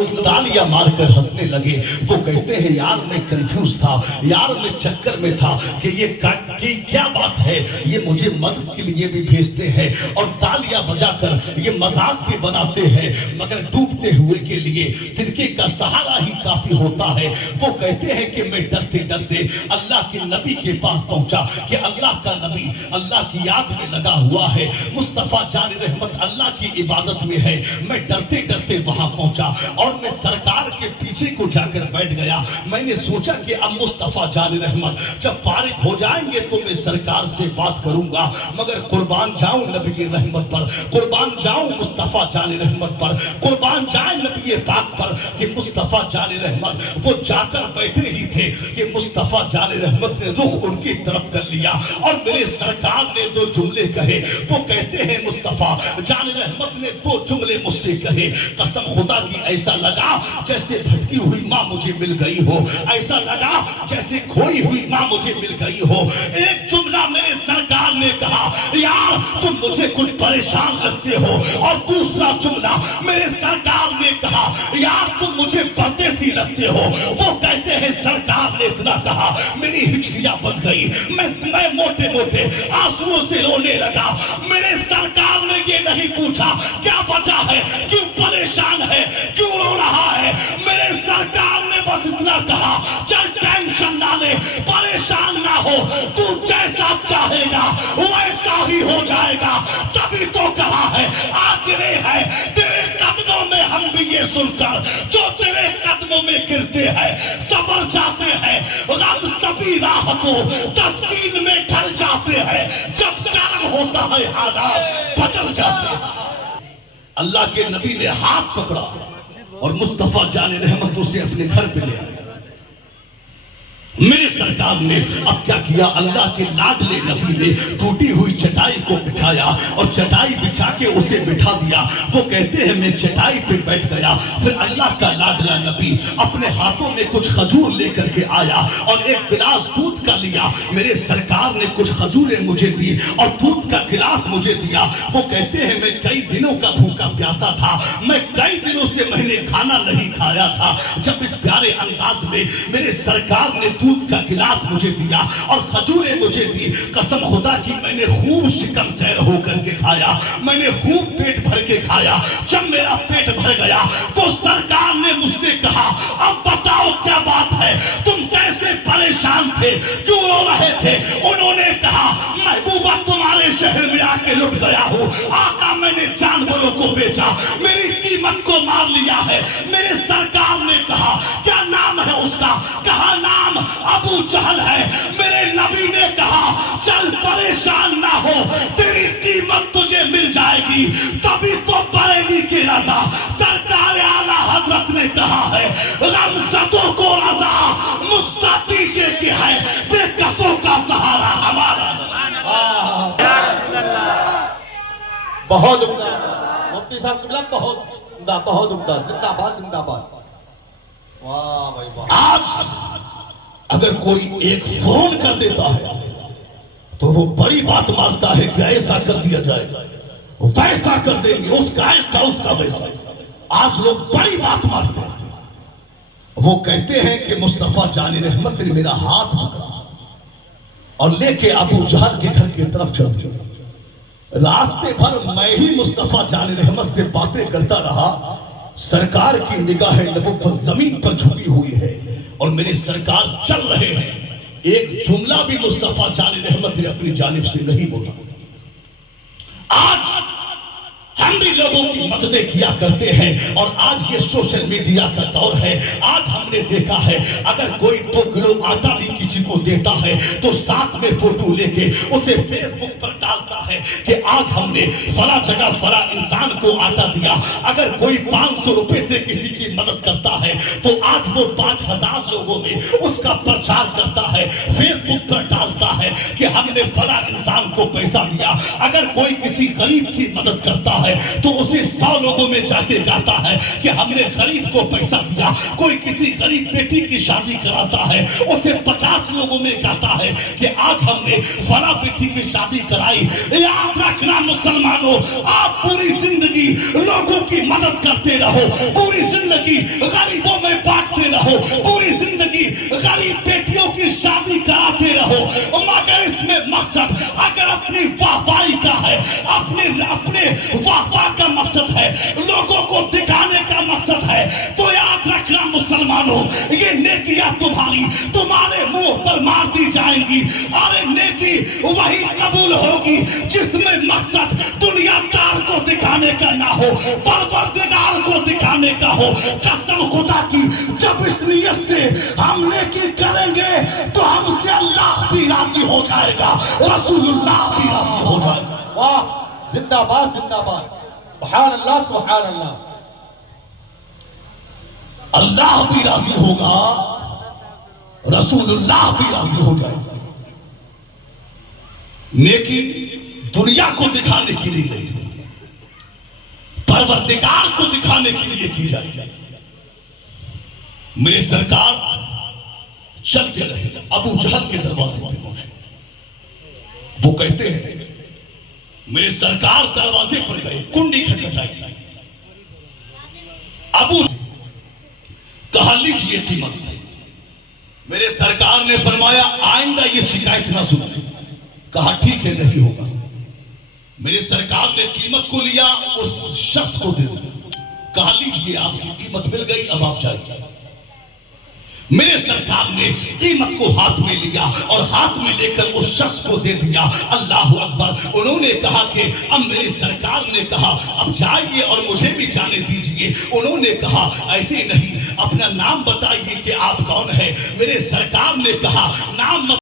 तालियां मारकर हंसने लगे। वो कहते हैं यार मैं कंफ्यूज था, यार मैं चक्कर में था कि ये क्या बात है, ये मुझे मदद के लिए भी भेजते हैं और तालियां बजाकर ये मजाक भी बनाते हैं, मगर डूबते हुए के लिए तिनके का सहारा ही काफी होता है। वो कहते हैं कि मैं डरते डरते अल्लाह के नबी के पास पहुंचा कि अल्लाह का नबी अल्लाह की याद में लगा हुआ है, मुस्तफा जान रहमत अल्लाह की इबादत में है। मैं डरते डरते वहां पहुंचा और मैं सरकार के पीछे को जाकर बैठ गया। मैंने सोचा कि अब मुस्तफा जान रहमत जब फारिग हो जाएंगे तो मैं सरकार से बात करूंगा, मगर कुर्बान जाऊं नबी रहमत पर, कुर्बान जाऊं मुस्तफा जान रहमत पर, कुर्बान जाए नबी पाक पर कि मुस्तफा जान रहमत वो जाकर बैठे ही थे कि मुस्तफा जान रहमत ने रुख उनकी तरफ कर लिया और मेरे सरकार ने दो जुमले कहे। वो कहते हैं मुस्तफा जान रहमत ने दो जुमले मुझसे कहे, कसम खुदा की ऐसा लगा जैसे भटकी हुई माँ मुझे मिल गई हो, ऐसा लगा जैसे खोई हुई माँ मुझे मिल गई हो। एक जुमला मेरे सरकार ने कहा, यार तुम मुझे कुछ परेशान लगते हो, और दूसरा जुमला मेरे सरकार ने कहा, यार तुम मुझे परदेसी लगते हो। वो कहते हैं सरकार ने इतना कहा मेरी हिचकियां बन गई, मैं मोटे मोटे आंसुओं से रोने लगा। मेरे सरकार ने ये नहीं पूछा क्या वजह है, क्यों परेशान है, क्यों रो रहा है। मेरे सरकार ने बस इतना कहा, चल टेंशन ना ले, परेशान ना हो, तू जैसा चाहेगा वैसा ही हो जाएगा। तभी तो कहा है आग्रह है तेरे कदमों में, हम भी ये सुनकर जो तेरे कदमों में गिरते हैं सफर जाते हैं, गम सभी राहतों तस्कीन में ढल जाते हैं, जब गर्म होता है हालात बदल जाते हैं। अल्लाह के नबी ने हाथ पकड़ा और मुस्तफा जान रहमत उसे अपने घर पे ले आए। मेरे सरकार ने अब क्या किया, अल्लाह के लाडले नबी ने टूटी हुई चटाई को बिछाया और चटाई बिछा के उसे बिठा दिया। वो कहते हैं मैं चटाई पे बैठ गया, फिर अल्लाह का लाडला नबी अपने हाथों में कुछ खजूर लेकर के आया और एक गिलास दूध का लिया। मेरे सरकार ने कुछ खजूरें मुझे दी और दूध का गिलास मुझे दिया। वो कहते हैं मैं कई दिनों का भूखा प्यासा था, मैं कई दिनों से मैंने खाना नहीं खाया था। जब इस प्यारे अंदाज में मेरे सरकार ने दूध का गिलास मुझे दिया और खजूरें मुझे दी, कसम खुदा की मैंने खूब शिकन सैर होकर के खाया, मैंने खूब पेट भर के खाया। जब मेरा पेट भर गया तो सरकार ने मुझसे कहा, अब बताओ क्या बात है, तुम कैसे परेशान थे, क्यों रो रहे थे। उन्होंने कहा महबूबा तुम्हारे शहर में आके लुट गया हूँ, आका मैंने जानवरों को बेचा, मेरी कीमत को मार लिया है। मेरे सरकार ने कहा क्या नाम है उसका, कहा नाम अबू जहल है। मेरे नबी ने कहा चल परेशान ना हो, तेरी कीमत तुझे मिल जाएगी, तभी तो बरेली की रजा। सरकार आला हजरत ने कहा है गमज़दों को रजा मुस्ततीजे की है, बेकसों का सहारा हमारा। बहुत उम्दा मुफ्ती साहब किबला, बहुत उम्दा, बहुत उम्दा, जिंदाबाद जिंदाबाद। वाह भाई वाह। आज अगर कोई एक फोन कर देता है तो वो बड़ी बात मारता है कि ऐसा कर दिया जाएगा, वैसा कर देंगे, उसका ऐसा उसका वैसा। आज लोग बड़ी बात मारते हैं। वो कहते हैं कि मुस्तफा जान रहमत ने मेरा हाथ पकड़ा और लेके अबू जहल के घर की तरफ चल दिया। रास्ते भर मैं ही मुस्तफा जान रहमत से बातें करता रहा। सरकार की निगाह नबुव्वत जमीन पर झुकी हुई है और मेरे सरकार चल रहे हैं। एक जुमला भी मुस्तफा जान रहमत ने अपनी जानिब से नहीं बोला। आज हम भी लोगों की मददें किया करते हैं और आज ये सोशल मीडिया का दौर है। आज हमने देखा है अगर कोई 2 किलो आटा भी किसी को देता है तो साथ में फोटो लेके उसे फेसबुक पर डालता है कि आज हमने फला जगह फला इंसान को आटा दिया। अगर कोई 500 रुपए से किसी की मदद करता है तो आज वो 5000 लोगों में उसका प्रचार करता है, फेसबुक पर डालता है कि हमने फला इंसान को पैसा दिया। अगर कोई किसी गरीब की मदद करता है ہے تو اسے 100 لوگوں میں جا کے کہتا ہے کہ ہم نے غریب کو پیسہ دیا. کوئی کسی غریب بیٹی کی شادی کراتا ہے, اسے 50 لوگوں میں کہتا ہے کہ آج ہم نے فلاں بیٹی کی شادی کرائی. یاد رکھنا مسلمانوں, آپ پوری زندگی لوگوں کی مدد کرتے رہو, پوری زندگی غریبوں میں بانٹتے رہو, پوری زندگی غریب بیٹیوں کی شادی کراتے رہو, مگر اس میں مقصد اگر اپنی واہوائی کا ہے, اپنے واہ کا مقصد ہے, لوگوں کو دکھانے کا مقصد ہے, تو یاد رکھنا مسلمانوں, یہ نیکیاں تمہارے منہ پر مار دی جائیں گی. اور نیکی وہی قبول ہوگی جس میں مقصد دنیا دار کو دکھانے کا نہ ہو, پروردگار کو دکھانے کا ہو. قسم خدا کی, جب اس نیت سے ہم نیکی کریں گے تو ہم سے اللہ بھی راضی ہو جائے گا, رسول اللہ بھی راضی ہو جائے گا. واہ, زندہ باد زندہ باد, سبحان اللہ سبحان اللہ. اللہ بھی راضی ہوگا, رسول اللہ بھی راضی ہو جائے گا. نیکی دنیا کو دکھانے کے لیے نہیں, پروردگار کو دکھانے کے لیے کی جائے. میرے سرکار چلتے رہے, ابو جہل کے دروازے پر پہنچے. وہ کہتے ہیں میرے سرکار دروازے پر گئے, کنڈی کھٹکھٹائی. ابو کہا لیجیے قیمت. میرے سرکار نے فرمایا آئندہ یہ شکایت نہ سنو. کہا ٹھیک ہے, نہیں ہوگا. میرے سرکار نے قیمت کو لیا, اس شخص کو دے دیا. کہا لیجیے آپ کی قیمت مل گئی, اب آپ جائیے. میرے سرکار نے قیمت کو ہاتھ میں لیا اور ہاتھ میں لے کر اس شخص کو دے دیا. اللہ اکبر. انہوں نے کہا کہ اب میرے سرکار نے کہا اب جائیے اور مجھے بھی جانے دیجئے. انہوں نے کہا ایسے نہیں, اپنا نام بتائیے کہ آپ کون ہیں. میرے سرکار نے کہا نام